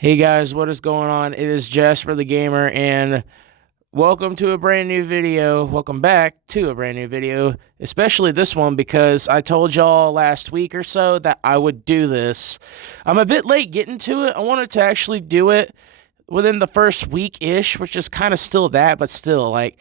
Hey guys, what is going on? It is Jasper the Gamer, and welcome to a brand new video. Welcome back to a brand new video, especially this one because I told y'all last week or so that I would do this. I'm a bit late getting to it. I wanted to actually do it within the first week-ish, which is kind of still that, but still, like,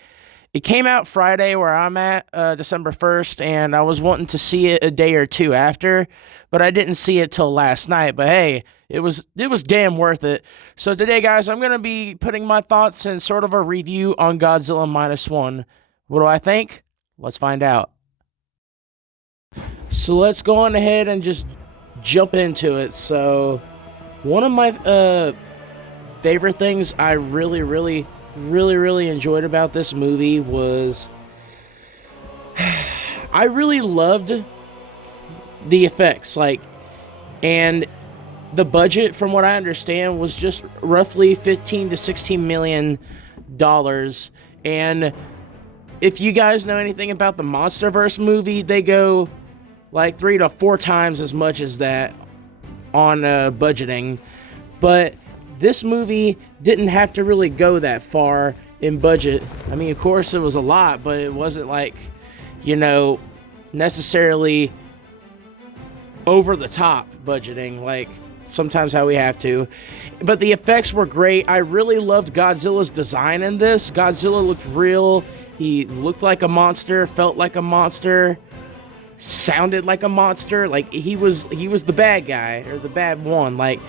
it came out Friday where I'm at, December 1st, and I was wanting to see it a day or two after, but I didn't see it till last night. But hey, it was damn worth it. So today, guys, I'm going to be putting my thoughts and sort of a review on Godzilla Minus One. What do I think? Let's find out. So let's go on ahead and just jump into it. So one of my favorite things I really enjoyed about this movie was I really loved the effects, and the budget, from what I understand, was just roughly 15 to 16 million dollars. And if you guys know anything about the MonsterVerse movie, they go like 3 to 4 times as much as that on budgeting. But this movie didn't have to really go that far in budget. I mean, of course, it was a lot, but it wasn't like, necessarily over the top budgeting, like sometimes how we have to. But the effects were great. I really loved Godzilla's design in this. Godzilla looked real. He looked like a monster, felt like a monster, sounded like a monster. Like he was the bad guy, or the bad one. Like,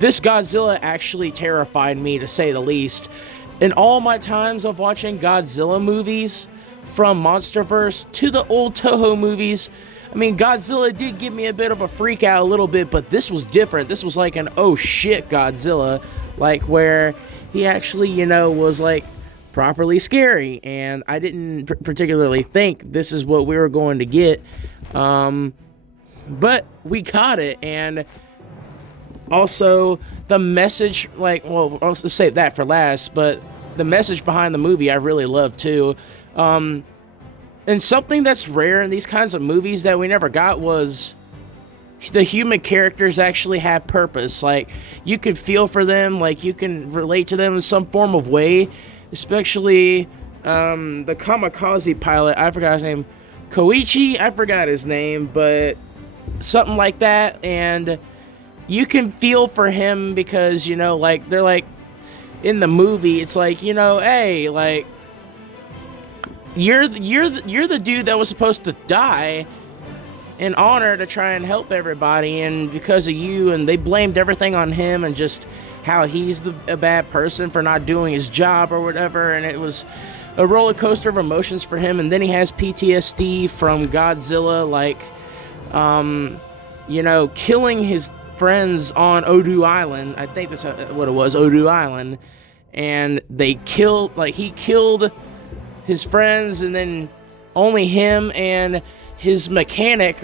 this Godzilla actually terrified me, to say the least. In all my times of watching Godzilla movies, from MonsterVerse to the old Toho movies, I mean, Godzilla did give me a bit of a freak out a little bit, but this was different. This was like an oh shit Godzilla, like where he actually, was like properly scary, and I didn't particularly think this is what we were going to get, but we got it. And also, the message, I'll save that for last, but the message behind the movie I really love too. And something that's rare in these kinds of movies that we never got was the human characters actually have purpose. Like, you can feel for them, like you can relate to them in some form of way, especially the kamikaze pilot. I forgot his name. Koichi? I forgot his name, but something like that. And you can feel for him because, they're like, in the movie, it's like, hey, like, you're the dude that was supposed to die in honor to try and help everybody, and because of you, and they blamed everything on him and just how he's a bad person for not doing his job or whatever, and it was a roller coaster of emotions for him. And then he has PTSD from Godzilla, like, killing his friends on Odu Island. I think that's what it was, Odu Island. And he killed his friends, and then only him and his mechanic,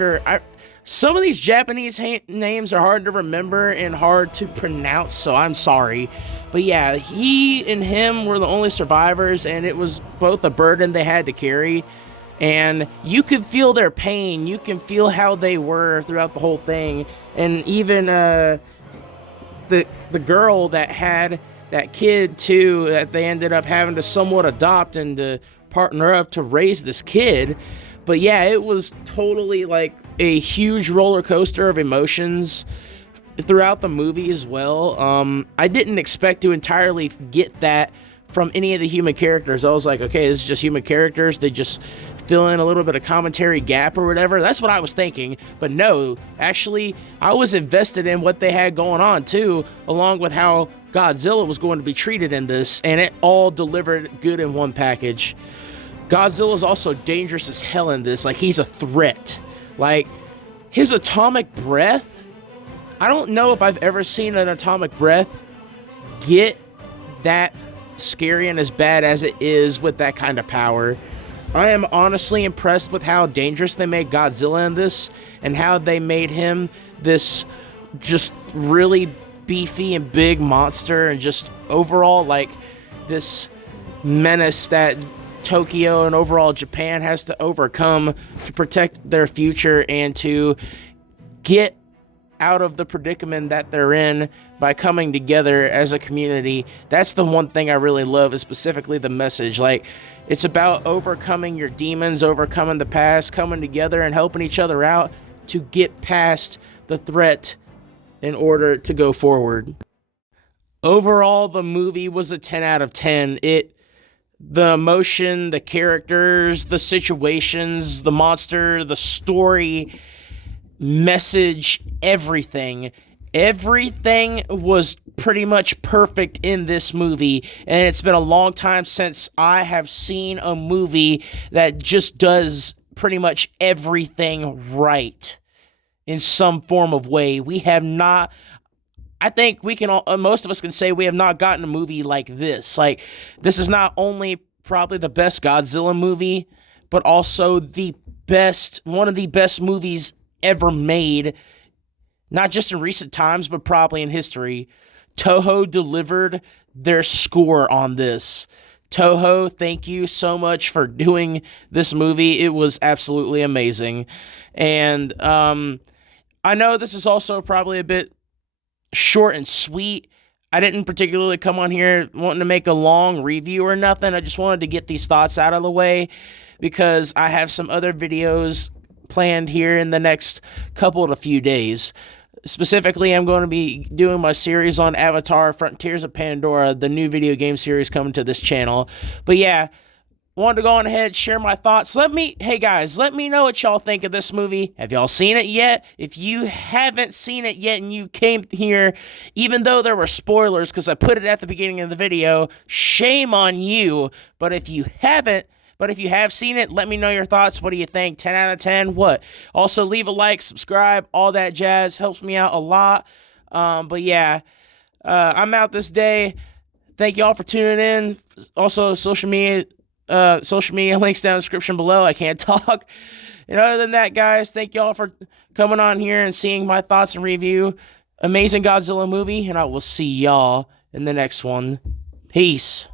some of these Japanese names are hard to remember and hard to pronounce, so I'm sorry. But yeah, he and him were the only survivors, and it was both a burden they had to carry. And you could feel their pain. You can feel how they were throughout the whole thing. And even the girl that had that kid too, that they ended up having to somewhat adopt and to partner up to raise this kid. But yeah, it was totally like a huge roller coaster of emotions throughout the movie as well. I didn't expect to entirely get that from any of the human characters. I was like, okay, this is just human characters. They just fill in a little bit of commentary gap or whatever. That's what I was thinking. But no, actually, I was invested in what they had going on too, along with how Godzilla was going to be treated in this, and it all delivered good in one package. Godzilla is also dangerous as hell in this. Like, he's a threat. Like, his atomic breath, I don't know if I've ever seen an atomic breath get that scary and as bad as it is with that kind of power. I am honestly impressed with how dangerous they made Godzilla in this, and how they made him this just really beefy and big monster, and just overall like this menace that Tokyo and overall Japan has to overcome to protect their future and to get out of the predicament that they're in by coming together as a community. That's the one thing I really love, is specifically the message. Like, it's about overcoming your demons, overcoming the past, coming together and helping each other out to get past the threat in order to go forward. Overall, the movie was a 10 out of 10. The emotion, the characters, the situations, the monster, the story, message, everything was pretty much perfect in this movie. And it's been a long time since I have seen a movie that just does pretty much everything right in some form of way. We have not, I think we can all, most of us can say we have not gotten a movie like this. Like, this is not only probably the best Godzilla movie, but also one of the best movies ever made, not just in recent times, but probably in history. Toho delivered their score on this. Toho, thank you so much for doing this movie. It was absolutely amazing. And I know this is also probably a bit short and sweet. I didn't particularly come on here wanting to make a long review or nothing. I just wanted to get these thoughts out of the way because I have some other videos planned here in the next couple to few days. Specifically, I'm going to be doing my series on Avatar Frontiers of Pandora, the new video game series coming to this channel. But yeah, wanted to go on ahead, share my thoughts. Hey guys, let me know what y'all think of this movie. Have y'all seen it yet? If you haven't seen it yet and you came here, even though there were spoilers because I put it at the beginning of the video, shame on you. But if you have seen it, let me know your thoughts. What do you think? 10 out of 10? What? Also, leave a like, subscribe, all that jazz. Helps me out a lot. But yeah, I'm out this day. Thank y'all for tuning in. Also, social media links down in the description below. I can't talk. And other than that, guys, thank y'all for coming on here and seeing my thoughts and review. Amazing Godzilla movie, and I will see y'all in the next one. Peace.